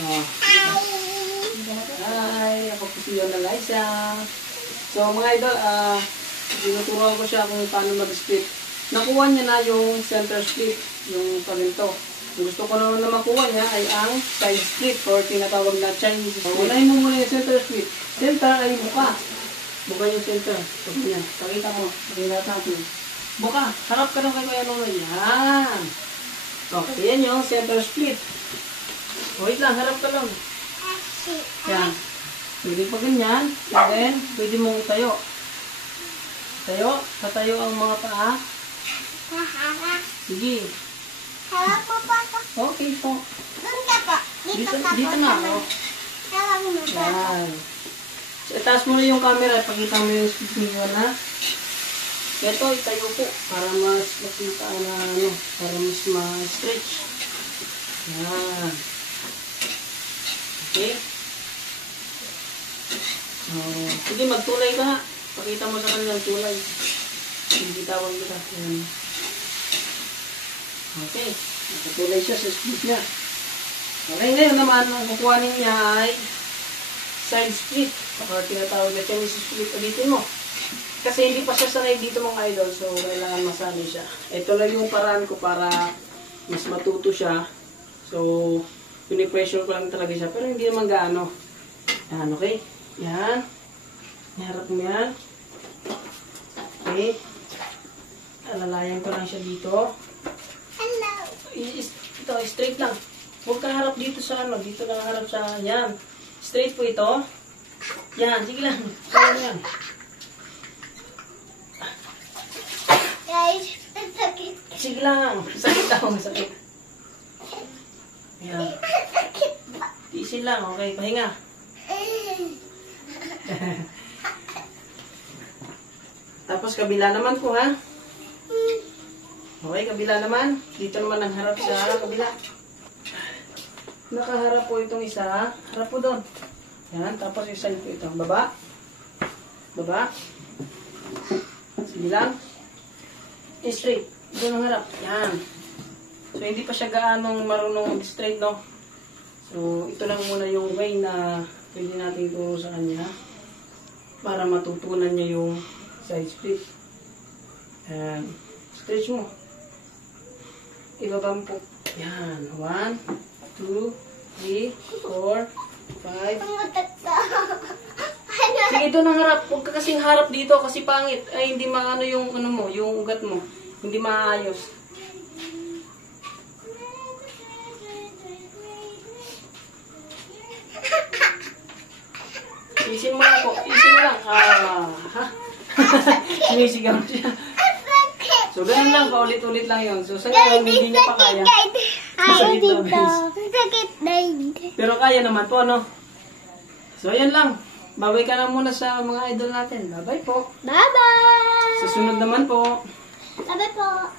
Oh. Hi, ako po si Yona Liza. So mga idol, tinuturuan ko siya kung paano mag-split. Nakuha niya na yung center split, yung parinto. Ang gusto ko naman na makuha niya ay ang side split or tinatawag na Chinese split. Unahin mo muna yung center split. Center ay buka. Buka yung center. So, yan. Pakita mo. Pakita natin. Buka. Harap ka lang kay Kuya Nonoy. Yan. Okay, yan yung center split. Wait lang, harap ka lang. Yan. Pwede pa ganyan. And then, pwede mong itayo. Tayo. Patayo ang mga paa. Sige. Harap mo pa ako. Okay po. Doon ka po. Dito ka po. Dito na ako. Harap mo pa ako. Yan. So, itaas mo na yung camera. Ipakita mo yung split mo na. Ito, itayo po. Para mas makita na ano. Para mas ma-stretch. Yan. Okay. Sige, magtulay ka. Pakita mo sa kanilang tulay. Bitawan kita. Yan. Okay. Nakatulay siya sa split niya. Okay, ngayon naman, ang kukuhanin niya ay side split. Or tinatawag na Chinese split. Ulitin mo. Kasi hindi pa siya sanay dito mga idol. So, kailangan masanay siya. Ito lang yung paraan ko para mas matuto siya. So, pinipressure ko lang talaga siya. Pero hindi naman gaano. Yan, okay? Yan. Iharap mo yan. Okay. Alalayan ko lang siya dito. Hello. Ito, straight lang. Huwag kang harap dito sa ano. Dito lang harap sa, yan. Straight po ito. Yan, sige lang. Kaya mo yan. Guys, sakit. Sige lang. Sakit ako, sakit. Yan. Tiisin lang, okay. Pahinga. Tapos kabila naman po ha. Okay, kabila naman. Dito naman ang harap sa kabila. Nakaharap po itong isa. Harap po doon. Yan, tapos isa po ito. Baba. Baba. Sige lang. Straight. Doon ang harap. Yan. So, hindi pa siya gaanong marunong mag-straight, no? So, ito lang muna yung way na pwede natin ito sa kanya para matutunan niya yung side split. Ayan. Stretch mo. Ibaba mo po. Yan. 1, 2, 3, 4, 5. Sige, ito nang harap. Huwag ka kasing harap dito kasi pangit. Ay, hindi maano yung ano mo, yung ugat mo. Hindi maayos. Isin mo lang po. Isin mo lang. Ha? Sinisigaw na siya. So, ganun lang. Paulit-ulit lang yun. So, sa ngayon, hindi niya pa kaya. Ay, dito. Sakit na hindi. Pero kaya naman po, no? So, ayan lang. Babay ka na muna sa mga idol natin. Bye-bye po. Bye-bye. Sa sunod naman po. Bye-bye po.